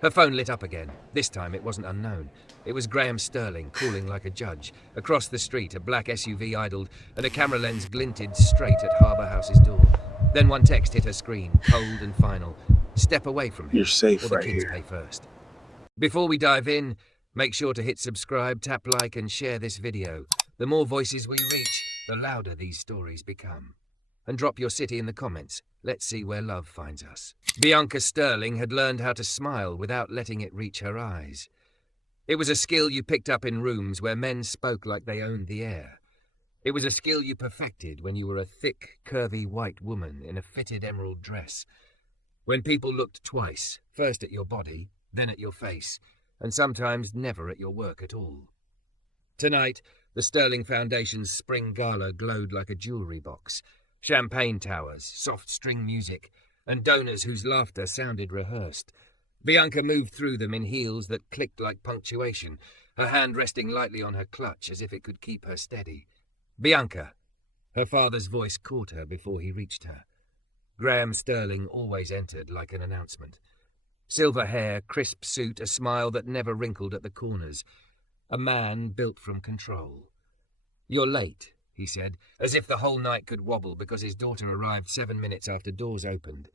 Her phone lit up again. This time it wasn't unknown. It was Graham Sterling, calling like a judge. Across the street, a black SUV idled, and a camera lens glinted straight at Harbour House's door. Then one text hit her screen, cold and final. Step away from him. You're safe or the right kids here. pay first. Before we dive in, make sure to hit subscribe, tap like, and share this video. The more voices we reach, the louder these stories become. And drop your city in the comments. Let's see where love finds us. Bianca Sterling had learned how to smile without letting it reach her eyes. It was a skill you picked up in rooms where men spoke like they owned the air. It was a skill you perfected when you were a thick, curvy white woman in a fitted emerald dress. When people looked twice, first at your body, then at your face, and sometimes never at your work at all. Tonight, the Sterling Foundation's spring gala glowed like a jewellery box. Champagne towers, soft string music, and donors whose laughter sounded rehearsed. Bianca moved through them in heels that clicked like punctuation, her hand resting lightly on her clutch as if it could keep her steady. Bianca! Her father's voice caught her before he reached her. Graham Sterling always entered like an announcement. Silver hair, crisp suit, a smile that never wrinkled at the corners. A man built from control. "You're late," he said, as if the whole night could wobble because his daughter arrived 7 minutes after doors opened.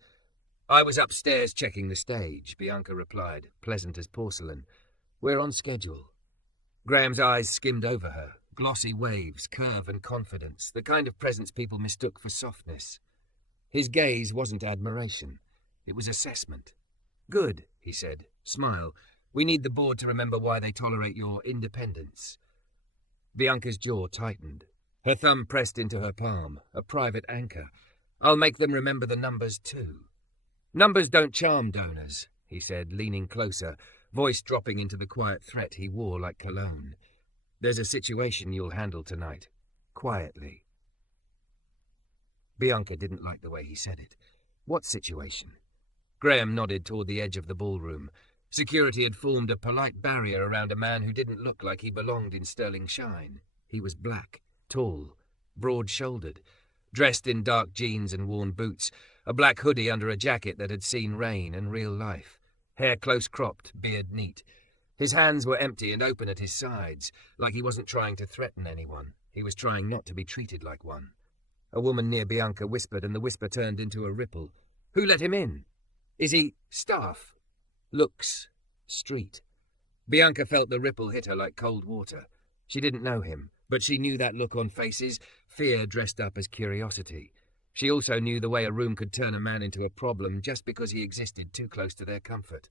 "I was upstairs checking the stage," Bianca replied, pleasant as porcelain. "We're on schedule." Graham's eyes skimmed over her, glossy waves, curve and confidence, the kind of presence people mistook for softness. His gaze wasn't admiration. It was assessment. "Good," he said. "Smile. We need the board to remember why they tolerate your independence." Bianca's jaw tightened. Her thumb pressed into her palm, a private anchor. "I'll make them remember the numbers too." "Numbers don't charm donors," he said, leaning closer, voice dropping into the quiet threat he wore like cologne. "There's a situation you'll handle tonight. Quietly." Bianca didn't like the way he said it. What situation? Graham nodded toward the edge of the ballroom. Security had formed a polite barrier around a man who didn't look like he belonged in Sterling Shine. He was black, tall, broad-shouldered, dressed in dark jeans and worn boots, a black hoodie under a jacket that had seen rain and real life, hair close-cropped, beard neat. His hands were empty and open at his sides, like he wasn't trying to threaten anyone. He was trying not to be treated like one. A woman near Bianca whispered, and the whisper turned into a ripple. "Who let him in? Is he staff?" "Looks street." Bianca felt the ripple hit her like cold water. She didn't know him, but she knew that look on faces, fear dressed up as curiosity. She also knew the way a room could turn a man into a problem just because he existed too close to their comfort.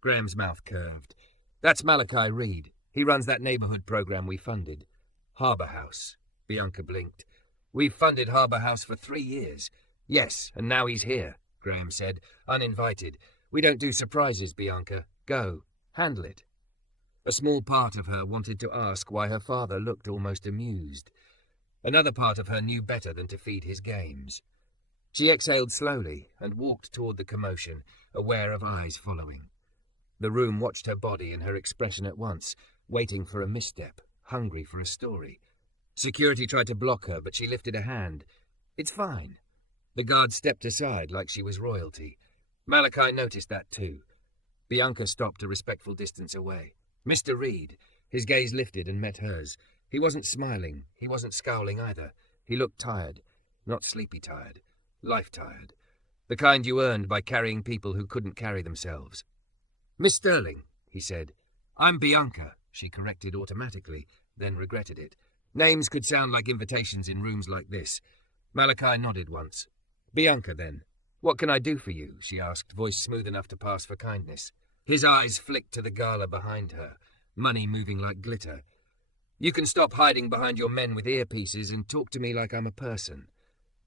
Graham's mouth curved. "That's Malachai Reed. He runs that neighborhood program we funded." "Harbour House." Bianca blinked. "We've funded Harbour House for 3 years." "Yes, and now he's here," Graham said, uninvited. "We don't do surprises, Bianca. Go. Handle it." A small part of her wanted to ask why her father looked almost amused. Another part of her knew better than to feed his games. She exhaled slowly and walked toward the commotion, aware of eyes following. The room watched her body and her expression at once, waiting for a misstep, hungry for a story. Security tried to block her, but she lifted a hand. "It's fine." The guard stepped aside like she was royalty. Malachai noticed that too. Bianca stopped a respectful distance away. "Mr. Reed." His gaze lifted and met hers. He wasn't smiling. He wasn't scowling either. He looked tired. Not sleepy tired. Life tired. The kind you earned by carrying people who couldn't carry themselves. "Miss Sterling," he said. "I'm Bianca," she corrected automatically, then regretted it. Names could sound like invitations in rooms like this. Malachai nodded once. "Bianca, then. What can I do for you?" she asked, voice smooth enough to pass for kindness. His eyes flicked to the gala behind her, money moving like glitter. "You can stop hiding behind your men with earpieces and talk to me like I'm a person."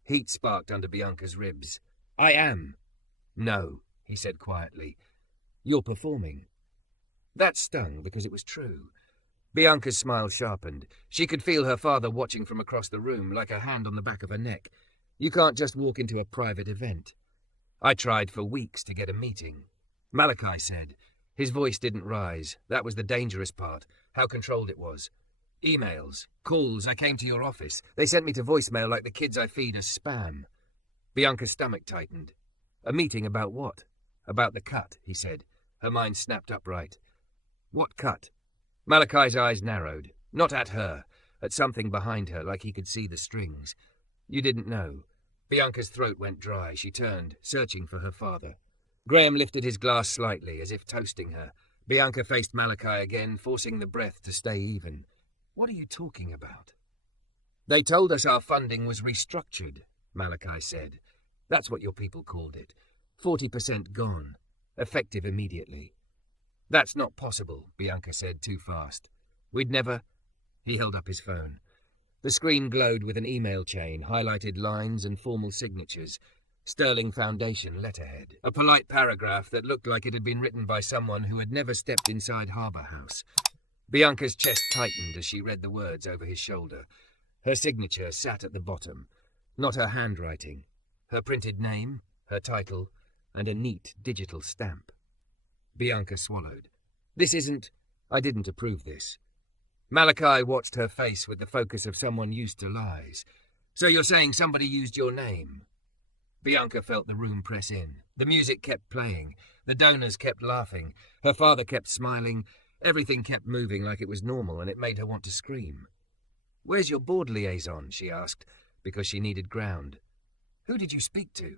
Heat sparked under Bianca's ribs. "I am." "No," he said quietly. "You're performing." That stung because it was true. Bianca's smile sharpened. She could feel her father watching from across the room, like a hand on the back of her neck. "You can't just walk into a private event." "I tried for weeks to get a meeting," Malachai said. His voice didn't rise. That was the dangerous part, how controlled it was. "Emails, calls, I came to your office. They sent me to voicemail like the kids I feed as spam." Bianca's stomach tightened. "A meeting about what?" "About the cut," he said. Her mind snapped upright. What cut? Malachai's eyes narrowed. Not at her, at something behind her, like he could see the strings. You didn't know. Bianca's throat went dry. She turned, searching for her father. Graham lifted his glass slightly, as if toasting her. Bianca faced Malachai again, forcing the breath to stay even. What are you talking about? They told us our funding was restructured, Malachai said. That's what your people called it. 40% gone. Effective immediately. That's not possible, Bianca said too fast. We'd never... He held up his phone. The screen glowed with an email chain, highlighted lines and formal signatures. Sterling Foundation letterhead. A polite paragraph that looked like it had been written by someone who had never stepped inside Harbour House. Bianca's chest tightened as she read the words over his shoulder. Her signature sat at the bottom. Not her handwriting. Her printed name, her title, and a neat digital stamp. Bianca swallowed. This isn't... I didn't approve this. Malachai watched her face with the focus of someone used to lies. So you're saying somebody used your name? Bianca felt the room press in. The music kept playing. The donors kept laughing. Her father kept smiling. Everything kept moving like it was normal, and it made her want to scream. Where's your board liaison? She asked, because she needed ground. Who did you speak to?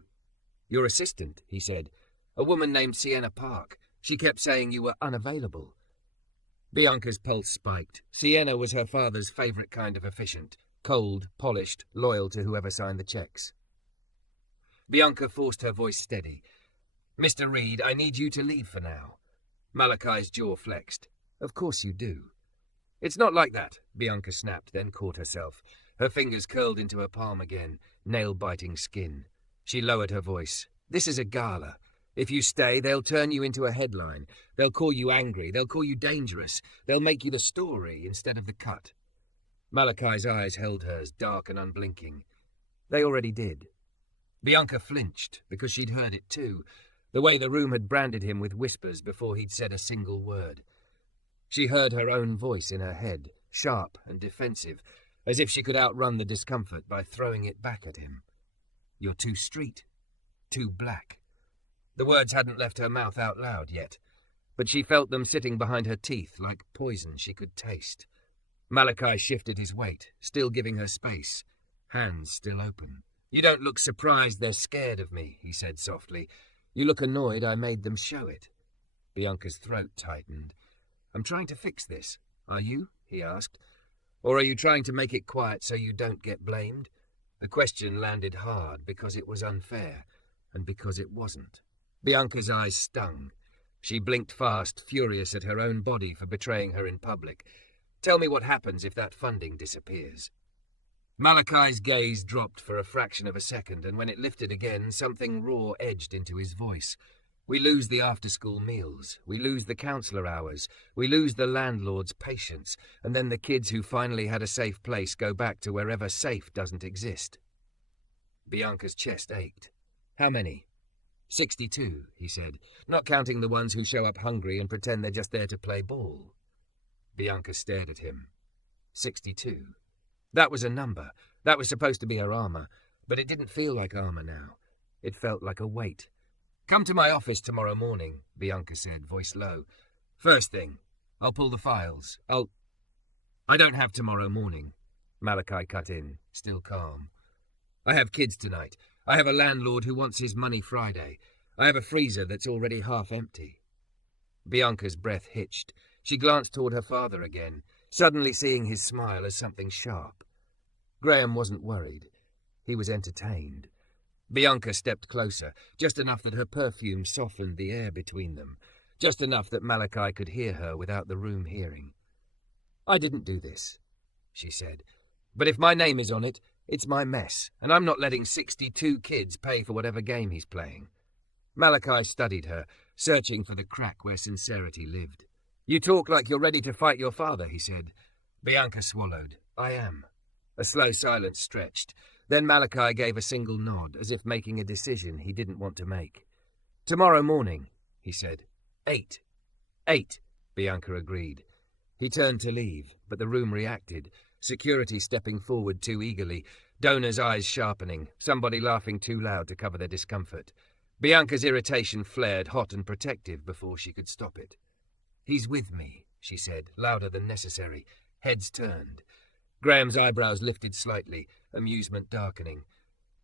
Your assistant, he said. A woman named Sienna Park. She kept saying you were unavailable. Bianca's pulse spiked. Sienna was her father's favourite kind of efficient. Cold, polished, loyal to whoever signed the checks. Bianca forced her voice steady. Mr. Reed, I need you to leave for now. Malachai's jaw flexed. Of course you do. It's not like that, Bianca snapped, then caught herself. Her fingers curled into her palm again, nail-biting skin. She lowered her voice. This is a gala. If you stay, they'll turn you into a headline. They'll call you angry. They'll call you dangerous. They'll make you the story instead of the cut. Malachai's eyes held hers, dark and unblinking. They already did. Bianca flinched, because she'd heard it too, the way the room had branded him with whispers before he'd said a single word. She heard her own voice in her head, sharp and defensive, as if she could outrun the discomfort by throwing it back at him. You're too street, too black. The words hadn't left her mouth out loud yet, but she felt them sitting behind her teeth like poison she could taste. Malachai shifted his weight, still giving her space, hands still open. You don't look surprised they're scared of me, he said softly. You look annoyed I made them show it. Bianca's throat tightened. I'm trying to fix this. Are you? He asked. Or are you trying to make it quiet so you don't get blamed? The question landed hard because it was unfair, and because it wasn't. Bianca's eyes stung. She blinked fast, furious at her own body for betraying her in public. Tell me what happens if that funding disappears. Malachai's gaze dropped for a fraction of a second, and when it lifted again, something raw edged into his voice. We lose the after-school meals. We lose the counsellor hours. We lose the landlord's patience. And then the kids who finally had a safe place go back to wherever safe doesn't exist. Bianca's chest ached. How many? 62, he said, not counting the ones who show up hungry and pretend they're just there to play ball. Bianca stared at him. 62. That was a number. That was supposed to be her armour, but it didn't feel like armour now. It felt like a weight. Come to my office tomorrow morning, Bianca said, voice low. First thing, I'll pull the files. I don't have tomorrow morning, Malachai cut in, still calm. I have kids tonight. I have a landlord who wants his money Friday. I have a freezer that's already half empty. Bianca's breath hitched. She glanced toward her father again, suddenly seeing his smile as something sharp. Graham wasn't worried. He was entertained. Bianca stepped closer, just enough that her perfume softened the air between them, just enough that Malachai could hear her without the room hearing. I didn't do this, she said. But if my name is on it, it's my mess, and I'm not letting 62 kids pay for whatever game he's playing. Malachai studied her, searching for the crack where sincerity lived. You talk like you're ready to fight your father, he said. Bianca swallowed. I am. A slow silence stretched. Then Malachai gave a single nod, as if making a decision he didn't want to make. Tomorrow morning, he said. 8. 8, Bianca agreed. He turned to leave, but the room reacted, security stepping forward too eagerly, donors' eyes sharpening, somebody laughing too loud to cover their discomfort. Bianca's irritation flared hot and protective before she could stop it. "He's with me," she said, louder than necessary, heads turned. Graham's eyebrows lifted slightly, amusement darkening.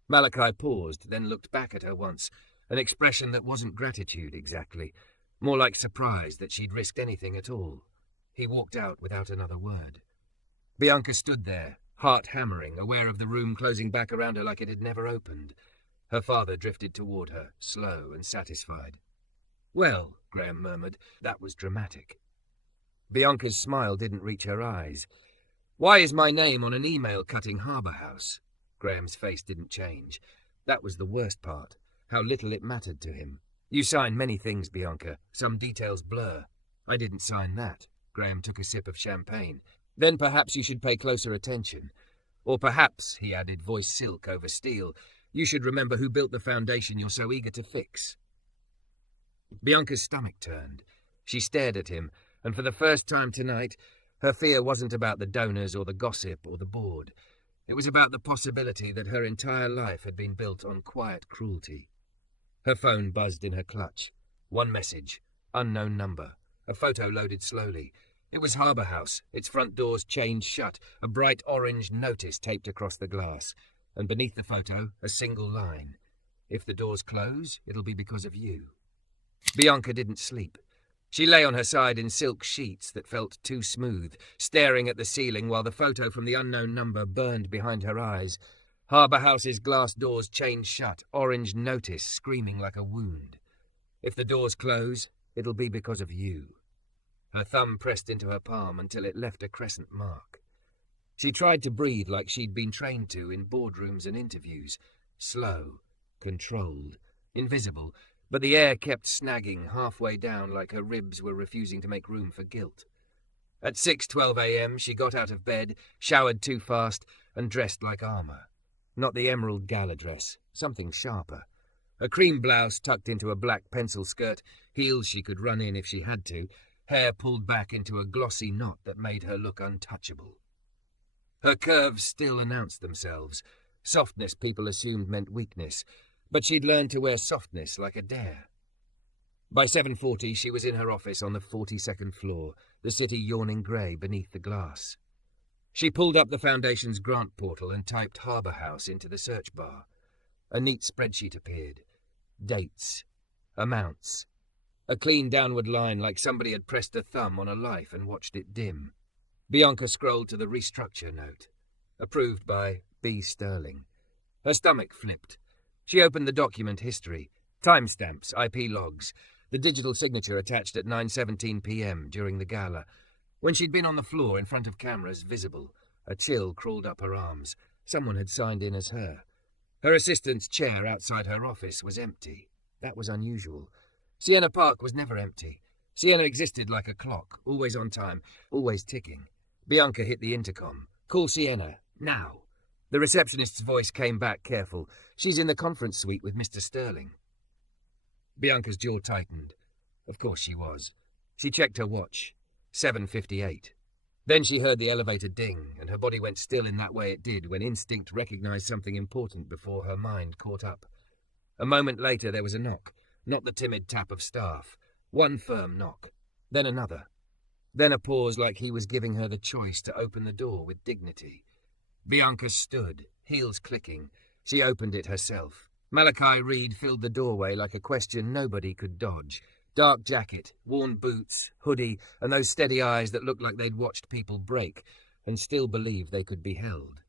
Malachai paused, then looked back at her once, an expression that wasn't gratitude exactly, more like surprise that she'd risked anything at all. He walked out without another word. Bianca stood there, heart hammering, aware of the room closing back around her like it had never opened. Her father drifted toward her, slow and satisfied. "Well," Graham murmured, "that was dramatic." Bianca's smile didn't reach her eyes. "Why is my name on an email cutting Harbour House?" Graham's face didn't change. That was the worst part, how little it mattered to him. "You sign many things, Bianca. Some details blur. I didn't sign that." Graham took a sip of champagne. "Then perhaps you should pay closer attention. Or perhaps," he added, voice silk over steel, "you should remember who built the foundation you're so eager to fix." Bianca's stomach turned. She stared at him, and for the first time tonight, her fear wasn't about the donors or the gossip or the board. It was about the possibility that her entire life had been built on quiet cruelty. Her phone buzzed in her clutch. One message. Unknown number. A photo loaded slowly. It was Harbour House, its front doors chained shut, a bright orange notice taped across the glass, and beneath the photo, a single line. "If the doors close, it'll be because of you." Bianca didn't sleep. She lay on her side in silk sheets that felt too smooth, staring at the ceiling while the photo from the unknown number burned behind her eyes. Harbour House's glass doors chained shut, orange notice screaming like a wound. "If the doors close, it'll be because of you." Her thumb pressed into her palm until it left a crescent mark. She tried to breathe like she'd been trained to in boardrooms and interviews. Slow, controlled, invisible, but the air kept snagging halfway down like her ribs were refusing to make room for guilt. At 6:12 a.m. she got out of bed, showered too fast, and dressed like armour. Not the emerald gala dress, something sharper. A cream blouse tucked into a black pencil skirt, heels she could run in if she had to, hair pulled back into a glossy knot that made her look untouchable. Her curves still announced themselves. Softness people assumed meant weakness, but she'd learned to wear softness like a dare. By 7:40 she was in her office on the 42nd floor, the city yawning grey beneath the glass. She pulled up the Foundation's grant portal and typed Harbour House into the search bar. A neat spreadsheet appeared. Dates. Amounts. A clean downward line like somebody had pressed a thumb on a life and watched it dim. Bianca scrolled to the restructure note. Approved by B. Sterling. Her stomach flipped. She opened the document history. Timestamps, IP logs. The digital signature attached at 9:17 p.m. during the gala. When she'd been on the floor in front of cameras visible, a chill crawled up her arms. Someone had signed in as her. Her assistant's chair outside her office was empty. That was unusual. Sienna Park was never empty. Sienna existed like a clock, always on time, always ticking. Bianca hit the intercom. "Call Sienna, now." The receptionist's voice came back careful. "She's in the conference suite with Mr. Sterling." Bianca's jaw tightened. Of course she was. She checked her watch. 7:58. Then she heard the elevator ding, and her body went still in that way it did when instinct recognized something important before her mind caught up. A moment later there was a knock, not the timid tap of staff. One firm knock. Then another. Then a pause like he was giving her the choice to open the door with dignity. Bianca stood, heels clicking. She opened it herself. Malachai Reed filled the doorway like a question nobody could dodge. Dark jacket, worn boots, hoodie, and those steady eyes that looked like they'd watched people break and still believed they could be held.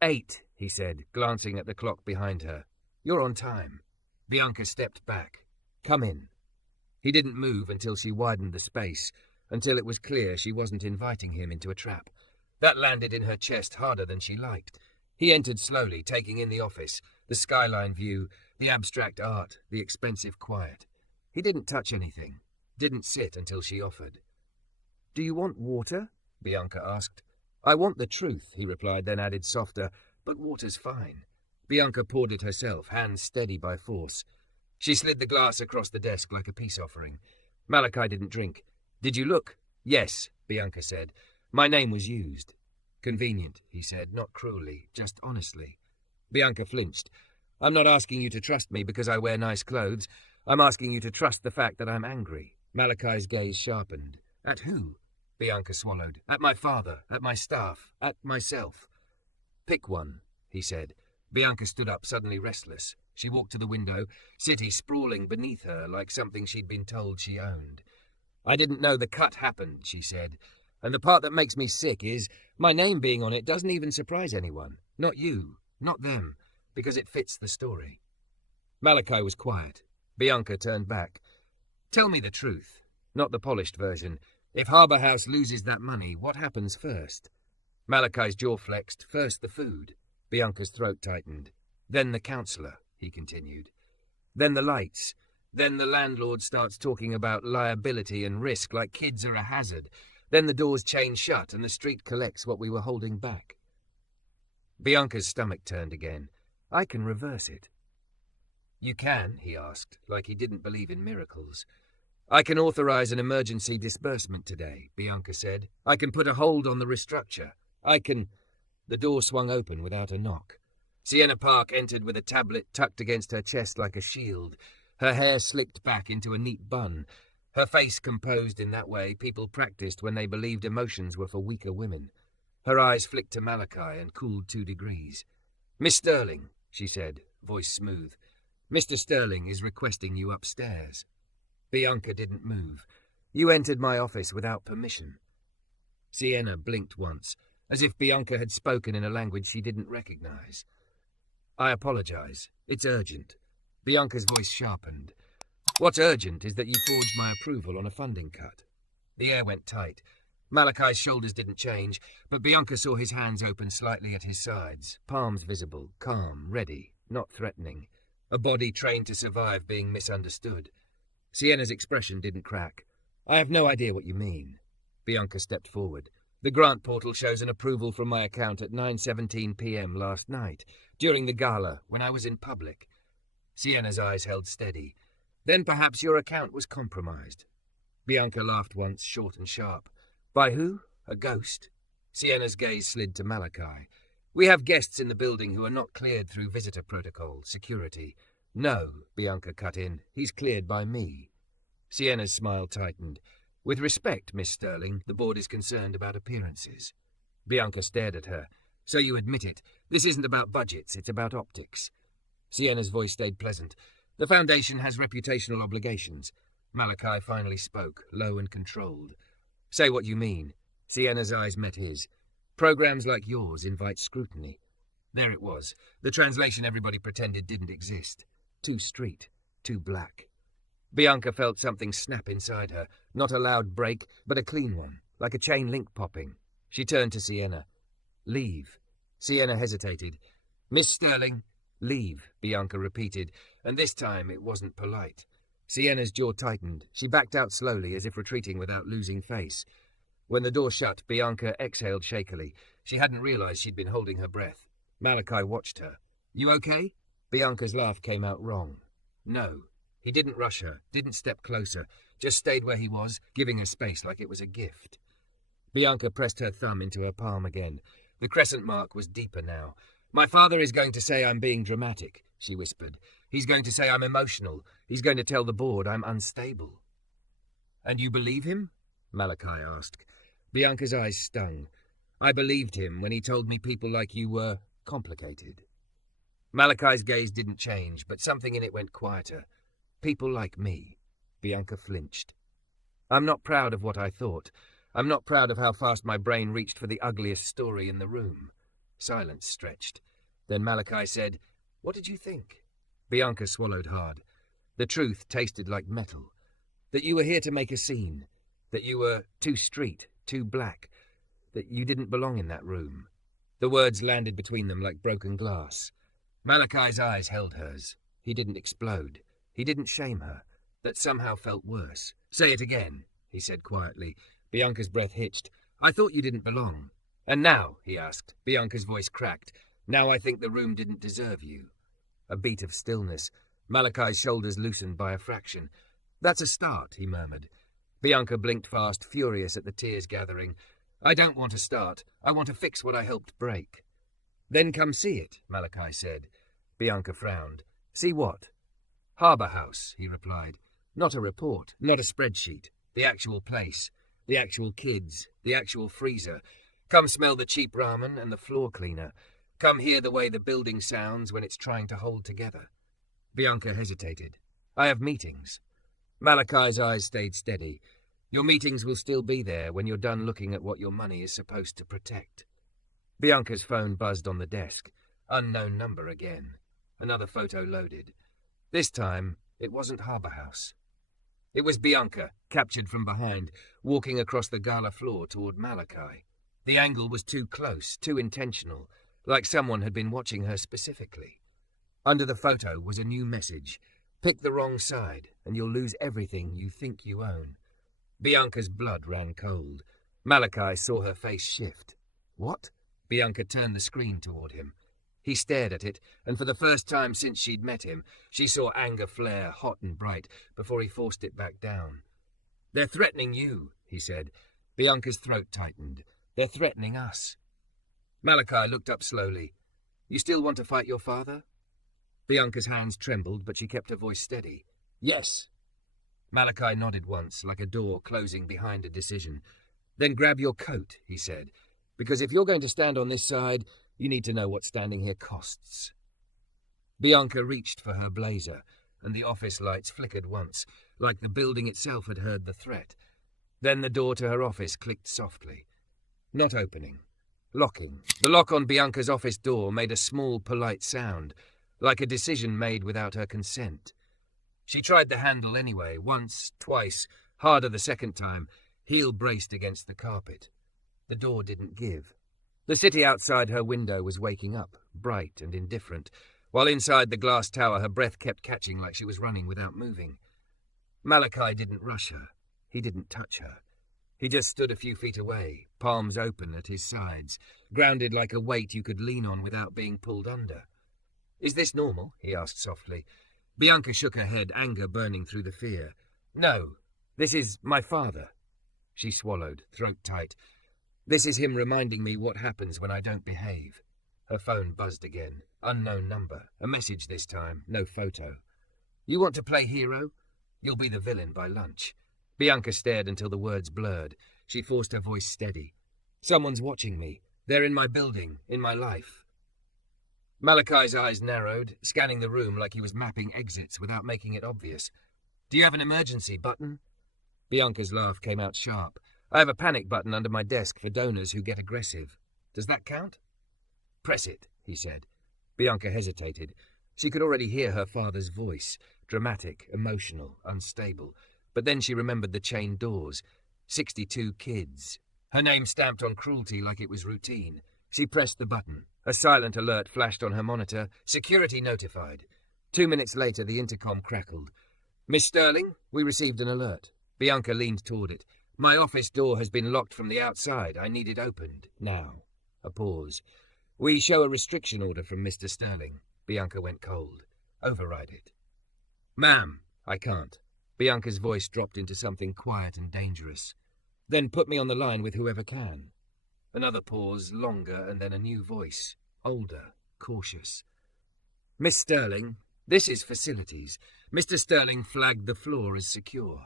8, he said, glancing at the clock behind her. "You're on time." Bianca stepped back. "Come in." He didn't move until she widened the space, until it was clear she wasn't inviting him into a trap. That landed in her chest harder than she liked. He entered slowly, taking in the office, the skyline view, the abstract art, the expensive quiet. He didn't touch anything, didn't sit until she offered. "Do you want water?" Bianca asked. "I want the truth," he replied, then added softer, "but water's fine." Bianca poured it herself, hands steady by force. She slid the glass across the desk like a peace offering. Malachai didn't drink. "Did you look?" "Yes," Bianca said. "My name was used." "Convenient," he said, not cruelly, just honestly. Bianca flinched. I'm not asking you to trust me because I wear nice clothes. I'm asking you to trust the fact that I'm angry." Malachai's gaze sharpened. "At who?" Bianca swallowed. "At my father, at my staff, at myself." "Pick one," he said. Bianca stood up, suddenly restless. She walked to the window, city sprawling beneath her like something she'd been told she owned. "I didn't know the cut happened," she said. "And the part that makes me sick is my name being on it doesn't even surprise anyone. Not you, not them, because it fits the story." Malachai was quiet. Bianca turned back. "Tell me the truth, not the polished version. If Harbour House loses that money, what happens first?" Malachai's jaw flexed. "First the food." Bianca's throat tightened. "Then the counsellor," he continued. "Then the lights. Then the landlord starts talking about liability and risk like kids are a hazard. Then the doors chain shut and the street collects what we were holding back." Bianca's stomach turned again. "I can reverse it." "You can?" he asked, like he didn't believe in miracles. "I can authorize an emergency disbursement today," Bianca said. "I can put a hold on the restructure. I can—" The door swung open without a knock. Sienna Park entered with a tablet tucked against her chest like a shield, her hair slicked back into a neat bun, her face composed in that way people practiced when they believed emotions were for weaker women. Her eyes flicked to Malachai and cooled 2 degrees. "Miss Sterling," she said, voice smooth. "Mr. Sterling is requesting you upstairs." Bianca didn't move. "You entered my office without permission." Sienna blinked once, as if Bianca had spoken in a language she didn't recognize. "I apologize. It's urgent." Bianca's voice sharpened. "What's urgent is that you forged my approval on a funding cut." The air went tight. Malachai's shoulders didn't change, but Bianca saw his hands open slightly at his sides, palms visible, calm, ready, not threatening. A body trained to survive being misunderstood. Sienna's expression didn't crack. "I have no idea what you mean." Bianca stepped forward. "The grant portal shows an approval from my account at 9:17 p.m. last night, during the gala, when I was in public." Sienna's eyes held steady. "Then perhaps your account was compromised." Bianca laughed once, short and sharp. "By who? A ghost?" Sienna's gaze slid to Malachai. "We have guests in the building who are not cleared through visitor protocol, security." "No," Bianca cut in. "He's cleared by me." Sienna's smile tightened. "With respect, Miss Sterling, the board is concerned about appearances." Bianca stared at her. "So you admit it. This isn't about budgets, it's about optics." Sienna's voice stayed pleasant. "The Foundation has reputational obligations." Malachai finally spoke, low and controlled. "Say what you mean." Sienna's eyes met his. "Programs like yours invite scrutiny." There it was, the translation everybody pretended didn't exist. Too street, too black. Bianca felt something snap inside her, not a loud break, but a clean one, like a chain link popping. She turned to Sienna. "Leave." Sienna hesitated. "Miss Sterling." "Leave," Bianca repeated, and this time it wasn't polite. Sienna's jaw tightened. She backed out slowly, as if retreating without losing face. When the door shut, Bianca exhaled shakily. She hadn't realized she'd been holding her breath. Malachai watched her. "You okay?" Bianca's laugh came out wrong. "No." He didn't rush her, didn't step closer, just stayed where he was, giving her space like it was a gift. Bianca pressed her thumb into her palm again. The crescent mark was deeper now. "My father is going to say I'm being dramatic," she whispered. "He's going to say I'm emotional. He's going to tell the board I'm unstable." "And you believe him?" Malachai asked. Bianca's eyes stung. "I believed him when he told me people like you were complicated." Malachai's gaze didn't change, but something in it went quieter. "People like me." Bianca flinched. "I'm not proud of what I thought. I'm not proud of how fast my brain reached for the ugliest story in the room." Silence stretched. Then Malachai said, "What did you think?" Bianca swallowed hard. The truth tasted like metal. That you were here to make a scene. That you were too street, too black. That you didn't belong in that room. The words landed between them like broken glass. Malachai's eyes held hers. He didn't explode. He didn't shame her. That somehow felt worse. "Say it again," he said quietly. Bianca's breath hitched. "I thought you didn't belong." "And now?" he asked. Bianca's voice cracked. "Now I think the room didn't deserve you." A beat of stillness. Malachai's shoulders loosened by a fraction. "That's a start," he murmured. Bianca blinked fast, furious at the tears gathering. "I don't want to start. I want to fix what I helped break." "Then come see it," Malachai said. Bianca frowned. See what? Harbour House, he replied. Not a report, not a spreadsheet. The actual place. The actual kids. The actual freezer. Come smell the cheap ramen and the floor cleaner. Come hear the way the building sounds when it's trying to hold together. Bianca hesitated. I have meetings. Malachai's eyes stayed steady. Your meetings will still be there when you're done looking at what your money is supposed to protect. Bianca's phone buzzed on the desk. Unknown number again. Another photo loaded. This time, it wasn't Harbour House. It was Bianca, captured from behind, walking across the gala floor toward Malachai. The angle was too close, too intentional, like someone had been watching her specifically. Under the photo was a new message. Pick the wrong side, and you'll lose everything you think you own. Bianca's blood ran cold. Malachai saw her face shift. What? Bianca turned the screen toward him. He stared at it, and for the first time since she'd met him, she saw anger flare hot and bright before he forced it back down. They're threatening you, he said. Bianca's throat tightened. They're threatening us. Malachai looked up slowly. You still want to fight your father? Bianca's hands trembled, but she kept her voice steady. Yes. Malachai nodded once, like a door closing behind a decision. Then grab your coat, he said, because if you're going to stand on this side, you need to know what standing here costs. Bianca reached for her blazer, and the office lights flickered once, like the building itself had heard the threat. Then the door to her office clicked softly. Not opening. Locking. The lock on Bianca's office door made a small, polite sound, like a decision made without her consent. She tried the handle anyway, once, twice, harder the second time, heel braced against the carpet. The door didn't give. The city outside her window was waking up, bright and indifferent, while inside the glass tower her breath kept catching like she was running without moving. Malachai didn't rush her. He didn't touch her. He just stood a few feet away, palms open at his sides, grounded like a weight you could lean on without being pulled under. Is this normal? He asked softly. Bianca shook her head, anger burning through the fear. No, this is my father. She swallowed, throat tight. This is him reminding me what happens when I don't behave. Her phone buzzed again. Unknown number. A message this time. No photo. You want to play hero? You'll be the villain by lunch. Bianca stared until the words blurred. She forced her voice steady. Someone's watching me. They're in my building, in my life. Malachai's eyes narrowed, scanning the room like he was mapping exits without making it obvious. Do you have an emergency button? Bianca's laugh came out sharp. I have a panic button under my desk for donors who get aggressive. Does that count? Press it, he said. Bianca hesitated. She could already hear her father's voice, dramatic, emotional, unstable. But then she remembered the chained doors. 62 kids. Her name stamped on cruelty like it was routine. She pressed the button. A silent alert flashed on her monitor. Security notified. 2 minutes later, the intercom crackled. Miss Sterling, we received an alert. Bianca leaned toward it. My office door has been locked from the outside. I need it opened. Now. A pause. We show a restriction order from Mr. Sterling. Bianca went cold. Override it. Ma'am, I can't. Bianca's voice dropped into something quiet and dangerous. Then put me on the line with whoever can. Another pause, longer, and then a new voice. Older, cautious. Miss Sterling, this is facilities. Mr. Sterling flagged the floor as secure.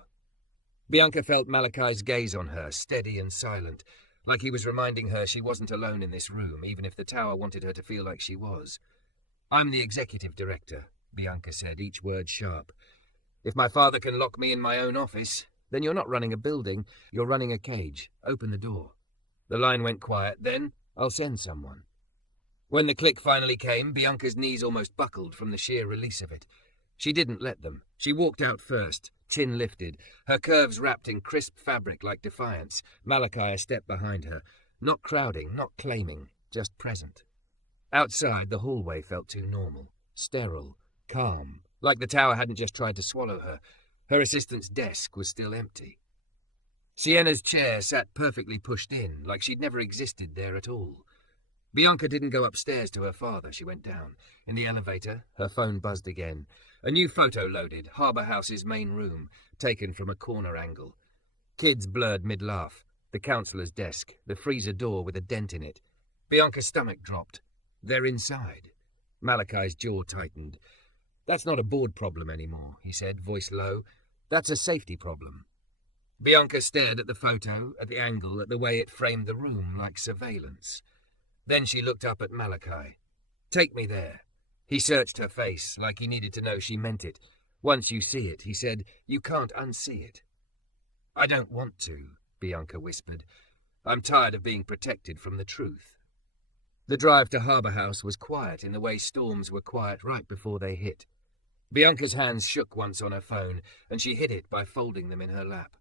Bianca felt Malachai's gaze on her, steady and silent, like he was reminding her she wasn't alone in this room, even if the tower wanted her to feel like she was. I'm the executive director, Bianca said, each word sharp. If my father can lock me in my own office, then you're not running a building, you're running a cage. Open the door. The line went quiet. Then I'll send someone. When the click finally came, Bianca's knees almost buckled from the sheer release of it. She didn't let them. She walked out first, chin lifted, her curves wrapped in crisp fabric like defiance, Malachai a step behind her, not crowding, not claiming, just present. Outside, the hallway felt too normal, sterile, calm, like the tower hadn't just tried to swallow her. Her assistant's desk was still empty. Sienna's chair sat perfectly pushed in, like she'd never existed there at all. Bianca didn't go upstairs to her father. She went down. In the elevator, her phone buzzed again. A new photo loaded, Harbour House's main room, taken from a corner angle. Kids blurred mid-laugh. The counsellor's desk, the freezer door with a dent in it. Bianca's stomach dropped. They're inside. Malachai's jaw tightened. "That's not a board problem anymore," he said, voice low. "That's a safety problem." Bianca stared at the photo, at the angle, at the way it framed the room like surveillance. Then she looked up at Malachai. "Take me there." He searched her face, like he needed to know she meant it. "Once you see it," he said, "you can't unsee it." "I don't want to," Bianca whispered. "I'm tired of being protected from the truth." The drive to Harbour House was quiet in the way storms were quiet right before they hit. Bianca's hands shook once on her phone, and she hid it by folding them in her lap.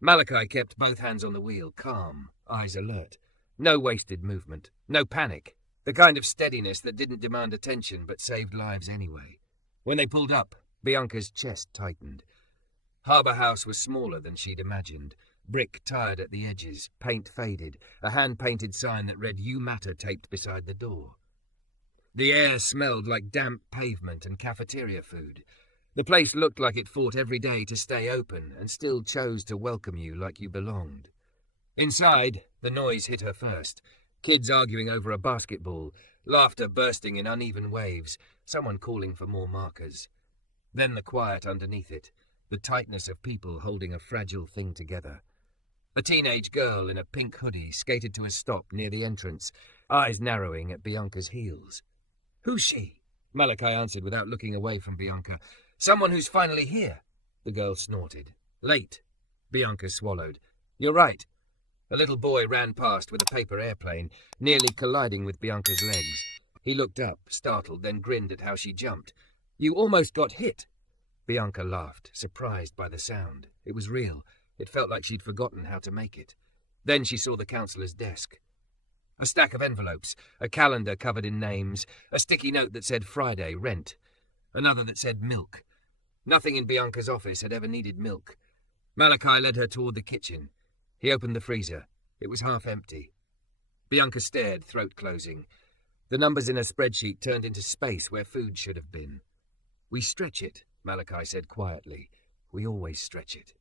Malachai kept both hands on the wheel, calm, eyes alert. No wasted movement, no panic, the kind of steadiness that didn't demand attention but saved lives anyway. When they pulled up, Bianca's chest tightened. Harbour House was smaller than she'd imagined. Brick tired at the edges, paint faded, a hand-painted sign that read "You Matter" taped beside the door. The air smelled like damp pavement and cafeteria food. The place looked like it fought every day to stay open and still chose to welcome you like you belonged. Inside, the noise hit her first. Kids arguing over a basketball, laughter bursting in uneven waves, someone calling for more markers. Then the quiet underneath it, the tightness of people holding a fragile thing together. A teenage girl in a pink hoodie skated to a stop near the entrance, eyes narrowing at Bianca's heels. "Who's she?" Malachai answered without looking away from Bianca. "Someone who's finally here," the girl snorted. "Late," Bianca swallowed. "You're right." A little boy ran past with a paper airplane, nearly colliding with Bianca's legs. He looked up, startled, then grinned at how she jumped. "You almost got hit." Bianca laughed, surprised by the sound. It was real. It felt like she'd forgotten how to make it. Then she saw the counsellor's desk. A stack of envelopes, a calendar covered in names, a sticky note that said Friday, rent, another that said milk. Nothing in Bianca's office had ever needed milk. Malachai led her toward the kitchen. He opened the freezer. It was half empty. Bianca stared, throat closing. The numbers in a spreadsheet turned into space where food should have been. "We stretch it," Malachai said quietly. "We always stretch it."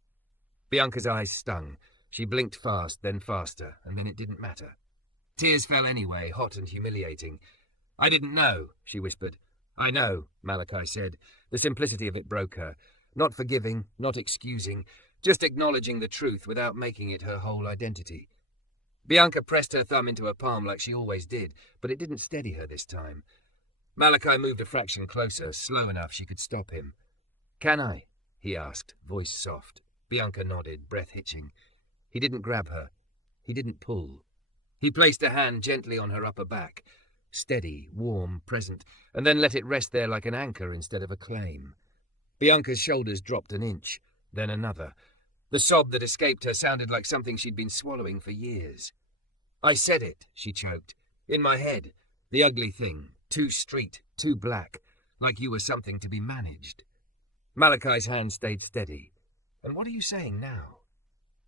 Bianca's eyes stung. She blinked fast, then faster, and then it didn't matter. Tears fell anyway, hot and humiliating. "I didn't know," she whispered. "I know," Malachai said. The simplicity of it broke her. Not forgiving, not excusing, just acknowledging the truth without making it her whole identity. Bianca pressed her thumb into her palm like she always did, but it didn't steady her this time. Malachai moved a fraction closer, slow enough she could stop him. "Can I?" he asked, voice soft. Bianca nodded, breath hitching. He didn't grab her. He didn't pull. He placed a hand gently on her upper back, steady, warm, present, and then let it rest there like an anchor instead of a claim. Bianca's shoulders dropped an inch, then another. The sob that escaped her sounded like something she'd been swallowing for years. "I said it," she choked. "In my head. The ugly thing. Too street, too black. Like you were something to be managed." Malachai's hand stayed steady. "And what are you saying now?"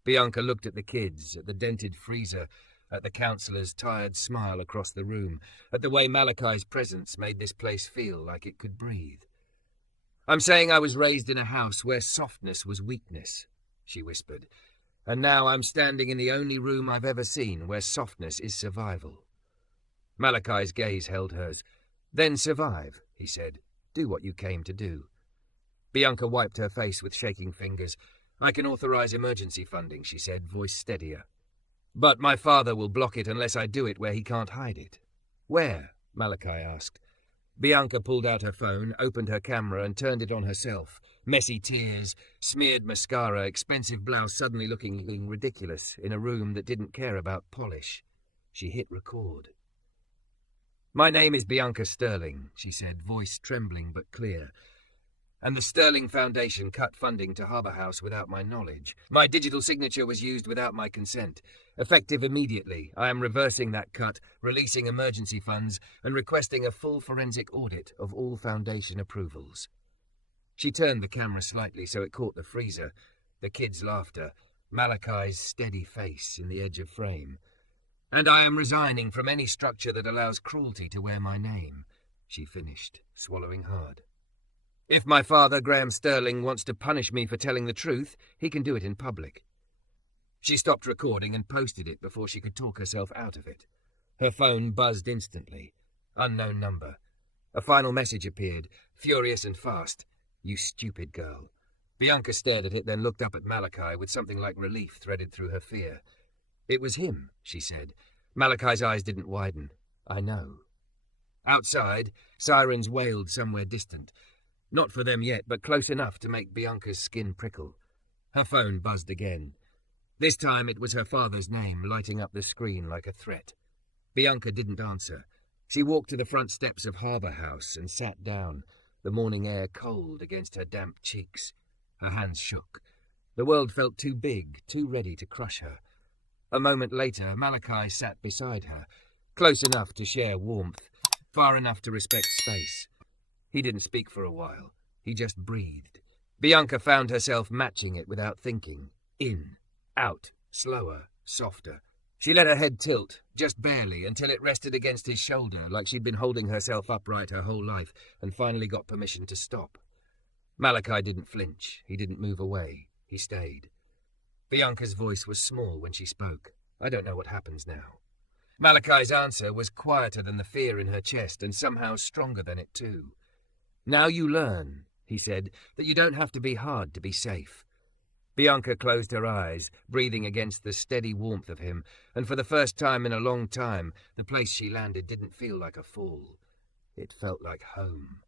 Bianca looked at the kids, at the dented freezer, at the counsellor's tired smile across the room, at the way Malachai's presence made this place feel like it could breathe. "I'm saying I was raised in a house where softness was weakness," she whispered. "And now I'm standing in the only room I've ever seen where softness is survival." Malachai's gaze held hers. "Then survive," he said. "Do what you came to do." Bianca wiped her face with shaking fingers. "I can authorize emergency funding," she said, voice steadier. "But my father will block it unless I do it where he can't hide it." "Where?" Malachai asked. Bianca pulled out her phone, opened her camera, and turned it on herself. Messy tears, smeared mascara, expensive blouse suddenly looking ridiculous in a room that didn't care about polish. She hit record. "My name is Bianca Sterling," she said, voice trembling but clear. "And the Sterling Foundation cut funding to Harbour House without my knowledge. My digital signature was used without my consent. Effective immediately, I am reversing that cut, releasing emergency funds, and requesting a full forensic audit of all Foundation approvals." She turned the camera slightly so it caught the freezer, the kids' laughter, Malachai's steady face in the edge of frame. "And I am resigning from any structure that allows cruelty to wear my name," she finished, swallowing hard. "If my father, Graham Sterling, wants to punish me for telling the truth, he can do it in public." She stopped recording and posted it before she could talk herself out of it. Her phone buzzed instantly. Unknown number. A final message appeared, furious and fast. "You stupid girl." Bianca stared at it, then looked up at Malachai with something like relief threaded through her fear. "It was him," she said. Malachai's eyes didn't widen. "I know." Outside, sirens wailed somewhere distant. Not for them yet, but close enough to make Bianca's skin prickle. Her phone buzzed again. This time it was her father's name, lighting up the screen like a threat. Bianca didn't answer. She walked to the front steps of Harbour House and sat down, the morning air cold against her damp cheeks. Her hands shook. The world felt too big, too ready to crush her. A moment later, Malachai sat beside her, close enough to share warmth, far enough to respect space. He didn't speak for a while. He just breathed. Bianca found herself matching it without thinking. In, out, slower, softer. She let her head tilt, just barely, until it rested against his shoulder, like she'd been holding herself upright her whole life, and finally got permission to stop. Malachai didn't flinch. He didn't move away. He stayed. Bianca's voice was small when she spoke. "I don't know what happens now." Malachai's answer was quieter than the fear in her chest, and somehow stronger than it too. "Now you learn," he said, "that you don't have to be hard to be safe." Bianca closed her eyes, breathing against the steady warmth of him, and for the first time in a long time, the place she landed didn't feel like a fall. It felt like home.